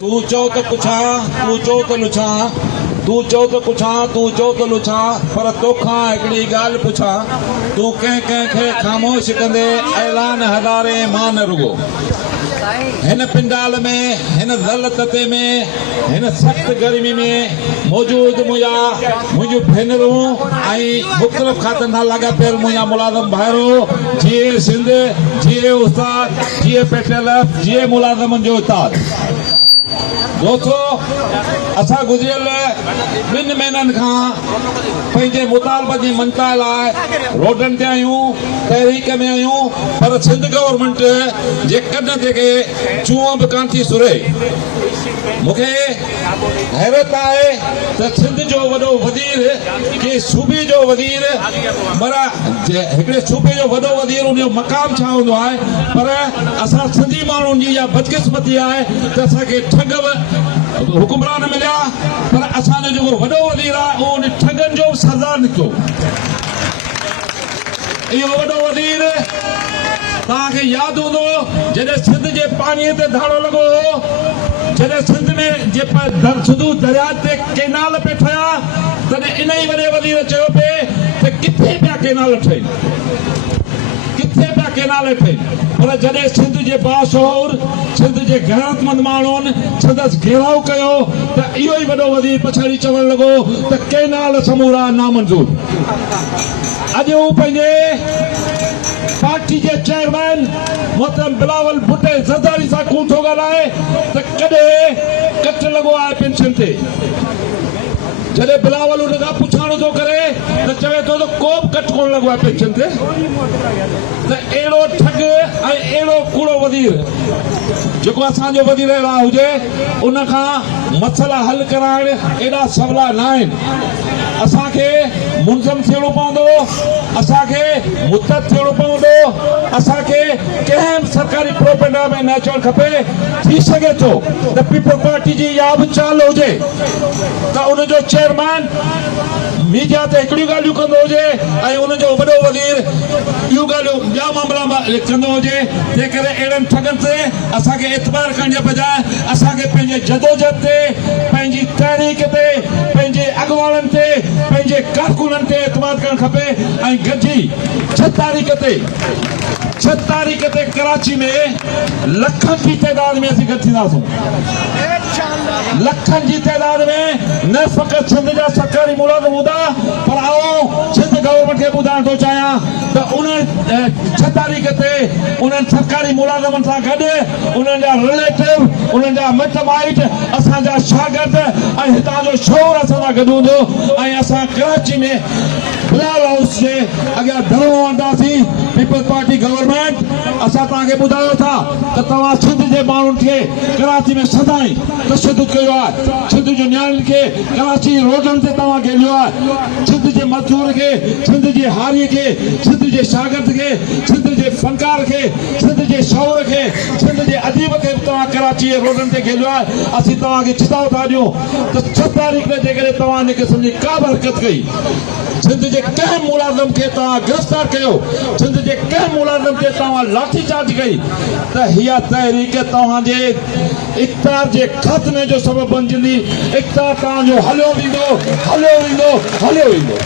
तू चओ त पुछां, तू चओ त लुछां, तू चओ त पुछां, तू चओ त लुछां, पर तोखां हिकिड़ी ॻाल्हि पुछां, तू कंहिं खे ख़ामोश कंदे ऐलान हदारे मां न रुगो। हिन पिंडाल में, हिन ज़लतते में, हिन सख़्त गर्मी में मौजूद मुंहिंजूं भेनरूं ऐं मुख़्तलिफ़ खातनि सां लॻा पियल मुंहिंजा मुलाज़िम भाइरो, जीए सिंध, जीए उस्ताद, जीए पेटल, जीए मुलाज़िमनि जो उस्ताद। दोस्तों, असां गुज़िरियल 2 महीननि खां पंहिंजे मुतालबे जी मनता लाइ रोडनि ते आहियूं, तहरीक में आहियूं, पर सिंध गवर्नमेंट जे कन ते चूहो बि कान थी सुरे। मूंखे हैरत आहे त सिंध जो वॾो वज़ीर के सूबे जो वज़ीर मरा हिकिड़े सूबे जो वॾो वज़ीर उन जो मक़ाम छा हूंदो आहे, पर असां सिंधी माण्हुनि जी इहा बदकिस्मती आहे त असांखे ठग हुकुमरान मिलिया, पर असांजो जेको वॾो वज़ीर आहे उहो उन ठगनि जो सरदार निकितो। इहो वॾो वज़ीर तव्हांखे यादि हूंदो जॾहिं सिंध जे पाणीअ ते धाड़ो लॻो हो, जॾहिं सिंध में जे सिंधू दरिया ते केनाल पे ठहिया, तॾहिं इन ई वॾे वज़ीर चयो पिए त किथे पिया केनाल ठहिनि, किथे पिया केनाल ठहिनि। पर जॾहिं सिंध जे बाशऊर, सिंध जे गैरतमंद माण्हुनि संदसि घेराव कयो त इहो ई वॾो वज़ीर पछाड़ी चवणु लॻो त केनाल समूरा नामंज़ूर। अॼु हू पंहिंजे पार्टी के चेयरमैन मोहतरम बिलावल भुट्टे ज़रदारी सां कोन थो ॻाल्हाए त कॾहिं कट लॻो आहे पेंशन ते। जॾहिं बिलावल उन खां पुछाणो थो करे त चवे थो त को बि कट कोन लॻो आहे पेंशन ते। त अहिड़ो ठग ऐं अहिड़ो कूड़ो वज़ीर जेको असांजो वज़ीर अहिड़ा हुजे, उन खां मसइला हल कराइण एॾा सवला न आहिनि। असांखे मुंज़म थियणो पवंदो, असांखे मुतहद थियणो पवंदो, असांखे कंहिं सरकारी प्रोपेगेंडा में न अचणु खपे। थी सघे थो त पीपल पार्टी जी इहा बि चाल हुजे त उनजो चेयरमैन मीडिया ते हिकिड़ियूं ॻाल्हियूं कंदो हुजे ऐं उनजो वॾो वज़ीर ॿियूं ॻाल्हियूं ॿिया मामला कंदो हुजे। तंहिं करे अहिड़नि ठगनि ते असांखे एतबार करण जे बजाए असांखे पंहिंजे जदोजहद ते, पंहिंजी तहरीक ते, पंहिंजे अॻुवाननि ते, पंहिंजे कारकुननि ते एतबार करणु खपे। ऐं गॾिजी 6 तारीख़ ते कराची में लखनि जी तइदाद में असीं गॾु थींदासीं। लखनि जी तइदाद में न फ़क़ति सिंध जा सरकारी मुलाज़िम हूंदा, पर आऊं सिंध गवर्नमेंट खे ॿुधाइण थो चाहियां त उन 6 तारीख़ ते उन्हनि सरकारी मुलाज़िमनि सां गॾु उन्हनि जा रिलेटिव, उन्हनि जा मिट माइट, असांजा शागिर्द ऐं हितां जो शोर असां सां गॾु हूंदो। ऐं असां कराची में बिलावल हाउस जे अॻियां धरणो हणंदासीं। पीपल्स पार्टी गवर्नमेंट असां तव्हांखे ॿुधायो था त तव्हां सिंध जे माण्हुनि खे कराची में सदाईं तशद्दुद कयो आहे। सिंध जो न्याणियुनि खे कराची रोडनि ते तव्हां घेरियो आहे। सिंध जे मज़दूर खे, सिंध जे हारीअ खे, सिंध जे शागिर्द खे, सिंध जे फनकार खे, सिंध जे शौर खे, सिंध जे अदीब खे बि तव्हां कराची जे रोडनि ते घेरियो आहे। असीं तव्हांखे चिताव था ॾियूं त 6 तारीख़ ते जेकॾहिं तव्हां इन क़िस्म जी का बि हरकत कई, सिंध जे कंहिं मुलाज़िम खे तव्हां गिरफ़्तार कयो, सिंध जे कंहिं मुलाज़िम ते तव्हां लाठी चार्ज कई, त हीअ तहरीक तव्हांजे इक़्तिदार जे ख़ात्मे जो सबबु बणिजंदी। इक़्तिदार तव्हांजो हलियो वेंदो, हलियो वेंदो, हलियो वेंदो।